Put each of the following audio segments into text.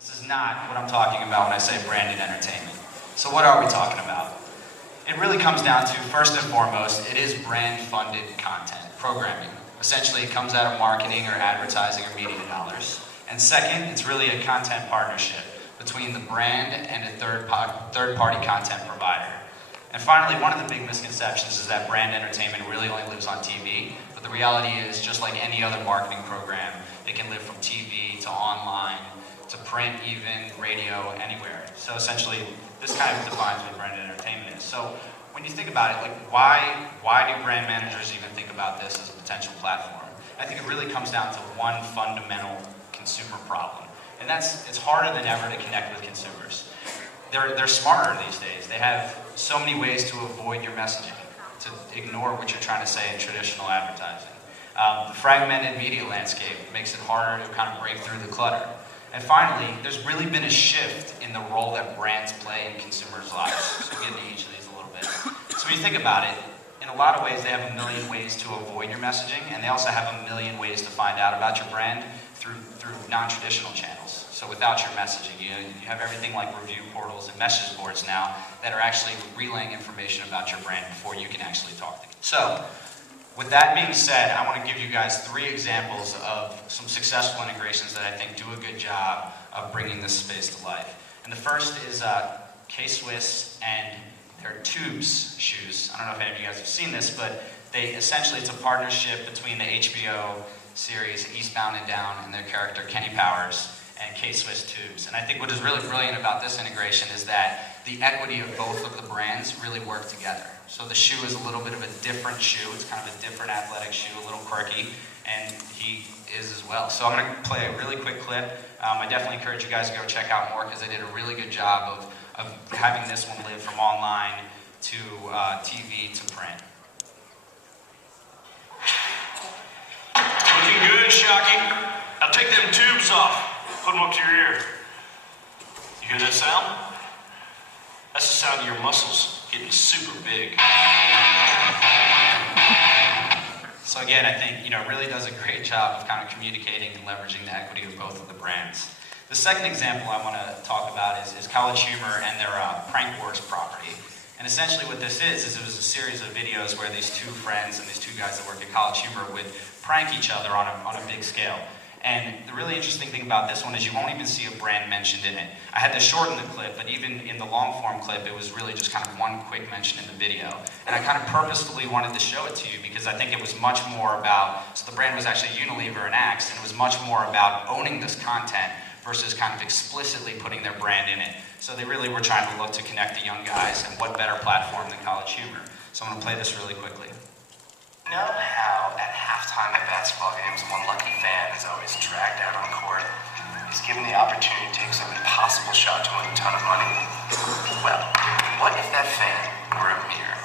This is not what I'm talking about when I say branded entertainment. So what are we talking about? It really comes down to, first and foremost, it is brand-funded content, programming. Essentially, it comes out of marketing or advertising or media dollars. And second, it's really a content partnership between the brand and a third-party content provider. And finally, one of the big misconceptions is that brand entertainment really only lives on TV, but the reality is, just like any other marketing program, it can live from TV to online, to print even, radio, anywhere. So essentially, this kind of defines what brand entertainment is. So when you think about it, like why do brand managers even think about this as a potential platform? I think it really comes down to one fundamental consumer problem. And it's harder than ever to connect with consumers. They're smarter these days. They have so many ways to avoid your messaging, to ignore what you're trying to say in traditional advertising. The fragmented media landscape makes it harder to kind of break through the clutter. And finally, there's really been a shift in the role that brands play in consumers' lives. So we'll get into each of these a little bit. So when you think about it, in a lot of ways, they have a million ways to avoid your messaging, and they also have a million ways to find out about your brand through non-traditional channels. So without your messaging, you have everything like review portals and message boards now that are actually relaying information about your brand before you can actually talk to them. So, with that being said, I want to give you guys 3 examples of some successful integrations that I think do a good job of bringing this space to life. And the first is K-Swiss and their Tubes shoes. I don't know if any of you guys have seen this, but it's a partnership between the HBO series Eastbound and Down and their character Kenny Powers and K-Swiss Tubes. And I think what is really brilliant about this integration is that the equity of both of the brands really work together. So the shoe is a little bit of a different shoe. It's kind of a different athletic shoe, a little quirky, and he is as well. So I'm going to play a really quick clip. I definitely encourage you guys to go check out more because they did a really good job of having this one live from online to TV to print. Looking good, Shocky. Now take them tubes off. Put them up to your ear. You hear that sound? That's the sound of your muscles getting super big. So again, I think it really does a great job of kind of communicating and leveraging the equity of both of the brands. The second example I want to talk about is College Humor and their Prank Wars property. And essentially what this is it was a series of videos where these 2 friends and these 2 guys that work at College Humor would prank each other on a big scale. And the really interesting thing about this one is you won't even see a brand mentioned in it. I had to shorten the clip, but even in the long form clip, it was really just kind of one quick mention in the video. And I kind of purposefully wanted to show it to you because I think it was much more about, so the brand was actually Unilever and Axe, and it was much more about owning this content versus kind of explicitly putting their brand in it. So they really were trying to look to connect the young guys, and what better platform than College Humor. So I'm going to play this really quickly. Know how at halftime at basketball games, one lucky fan is always dragged out on court. He's given the opportunity to take some impossible shot to win a ton of money. Well, what if that fan were a mirror?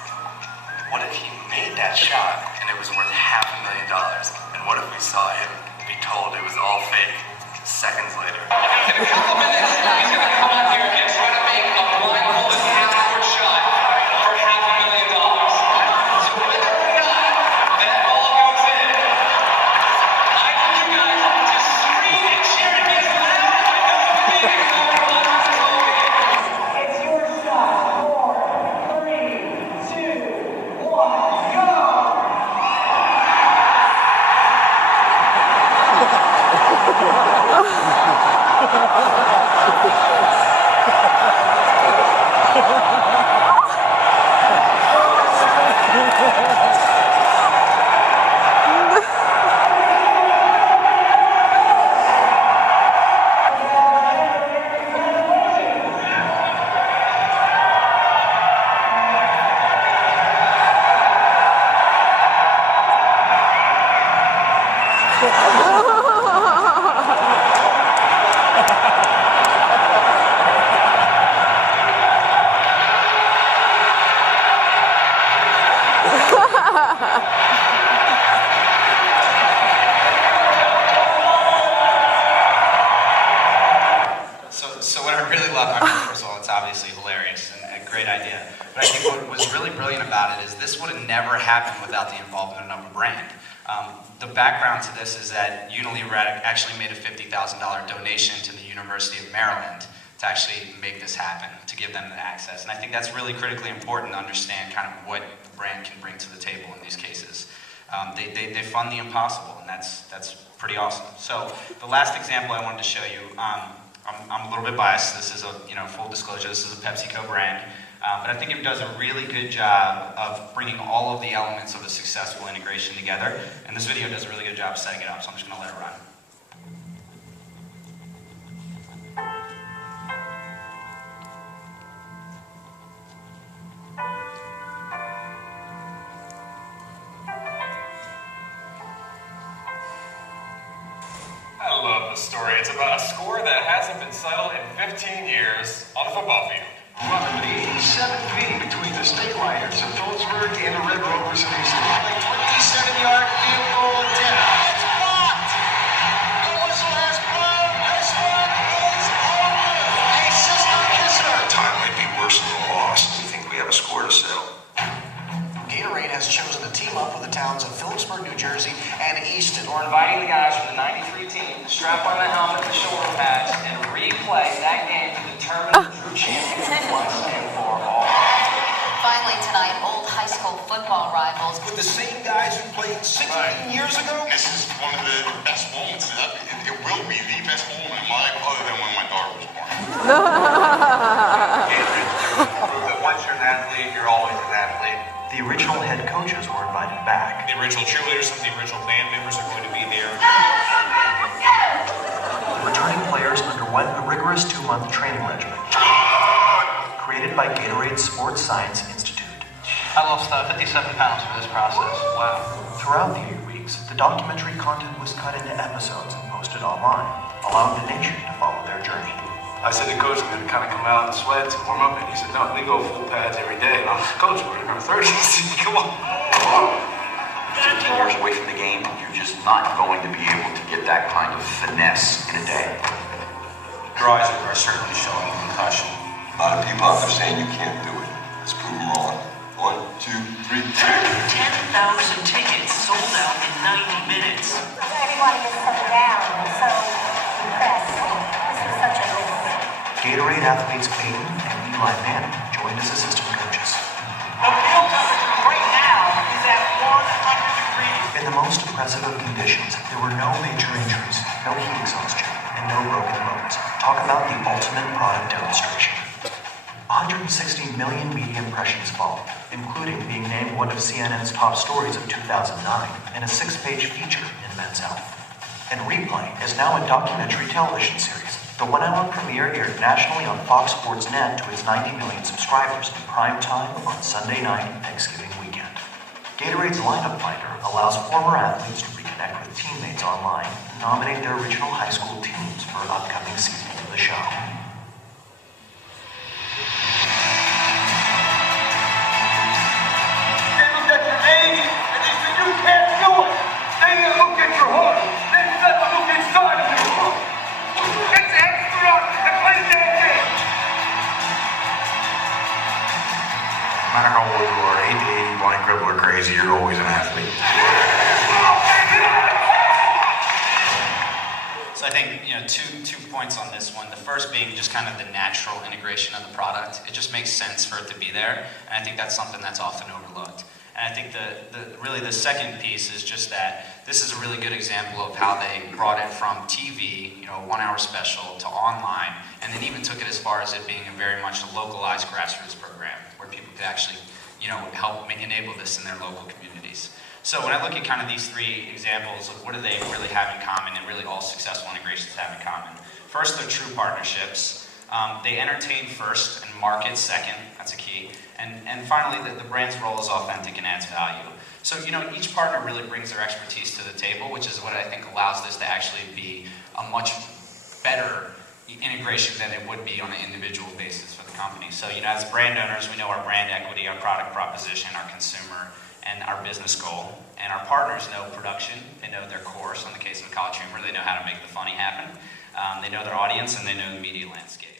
What if he made that shot and it was worth $500,000? And what if we saw him be told it was all fake seconds later? In a couple minutes, he's going to come out here and try to make a blindfolded half-court shot for $500,000. So whether or not that ball goes in, I need you guys to scream and cheer and be as loud as you know to be because I want to watch this whole game. It's your shot. 4, 3, 2, 1, go! So what I really love, first of all, it's obviously hilarious and a great idea. But I think what was really brilliant about it is this would have never happened without the involvement of a brand. The background to this is that Unilever actually made a $50,000 donation to the University of Maryland to actually make this happen, to give them the access. And I think that's really critically important to understand kind of what the brand can bring to the table in these cases. They fund the impossible, and that's pretty awesome. So the last example I wanted to show you, I'm a little bit biased. This is full disclosure, this is a PepsiCo brand. But I think it does a really good job of bringing all of the elements of a successful integration together. And this video does a really good job of setting it up, so I'm just going to let it run. I love the story. It's about a score that hasn't been settled in 15 years on a football field. Roughly 87 feet between the state liners of Phillipsburg and the Red Rovers of Eastern. A 27-yard field goal attempt. It's blocked. The whistle has blown. This one is over. A sister kisser. Time might be worse than the loss. We think we have a score to settle. Gatorade has chosen to team up with the towns of Phillipsburg, New Jersey, and Easton. We're inviting the guys from the 93 team to strap on the helmet and shoulder pads and replay that game to determine the true champion once and for all. Finally tonight, old high school football rivals. With the same guys who played 16 years ago? This is one of the best moments. It will be the best moment in my life, other than when my daughter was born. Once you're an athlete, you're always an athlete. The original head coaches were invited back. The original cheerleaders, some of the original band members are going to be there. The returning players underwent a rigorous 2-month training regimen created by Gatorade Sports Science Institute. I lost 57 pounds for this process. Wow. Throughout the 8 weeks, the documentary content was cut into episodes and posted online, allowing the nation to follow their journey. I said to Coach, I'm going to kind of come out in sweats and warm up. And he said, no, we go full pads every day. And I was like, Coach, we're in our 30s. Come on. 15 years away from the game, you're just not going to be able to get that kind of finesse in a day. Your eyes are certainly showing concussion. A lot of people out there saying you can't do it. Let's prove them wrong. 1, 2, 3, 10,000 tickets sold out in 90 minutes. Everybody is so down and so impressed. This is such a good Gatorade athletes Peyton and Eli Manning joined as assistant coaches. The field temperature right now is at 100 degrees. In the most oppressive of conditions, there were no major injuries, no heat exhaustion, and no broken bones. Talk about the ultimate product demonstration. 160 million media impressions followed, including being named one of CNN's top stories of 2009 and a 6-page feature in Men's Health. And Replay is now a documentary television series. The 1-hour premiere aired nationally on Fox Sports Net to its 90 million subscribers in prime time on Sunday night and Thanksgiving weekend. Gatorade's Lineup Finder allows former athletes to reconnect with teammates online and nominate their original high school teams for upcoming seasons of the show. They looked at your age and they said, you can't do it. They didn't look at your heart. They said, look inside of your heart. It's extra to play that game. No matter how old you are, 80, 81, cripple or crazy, you're always an athlete. So I think, two points on this one. The first being just kind of the natural integration of the product. It just makes sense for it to be there, and I think that's something that's often overlooked. And I think the second piece is just that this is a really good example of how they brought it from TV, a 1-hour special, to online, and then even took it as far as it being a very much a localized grassroots program where people could actually, help enable this in their local communities. So when I look at kind of these 3 examples of what do they really have in common, and really all successful integrations have in common. First, they're true partnerships. They entertain first and market second. That's a key. And finally, the brand's role is authentic and adds value. So, each partner really brings their expertise to the table, which is what I think allows this to actually be a much better integration than it would be on an individual basis for the company. So, as brand owners, we know our brand equity, our product proposition, our consumer, and our business goal. And our partners know production. They know their course. In the case of College Humor, they know how to make the funny happen. They know their audience, and they know the media landscape.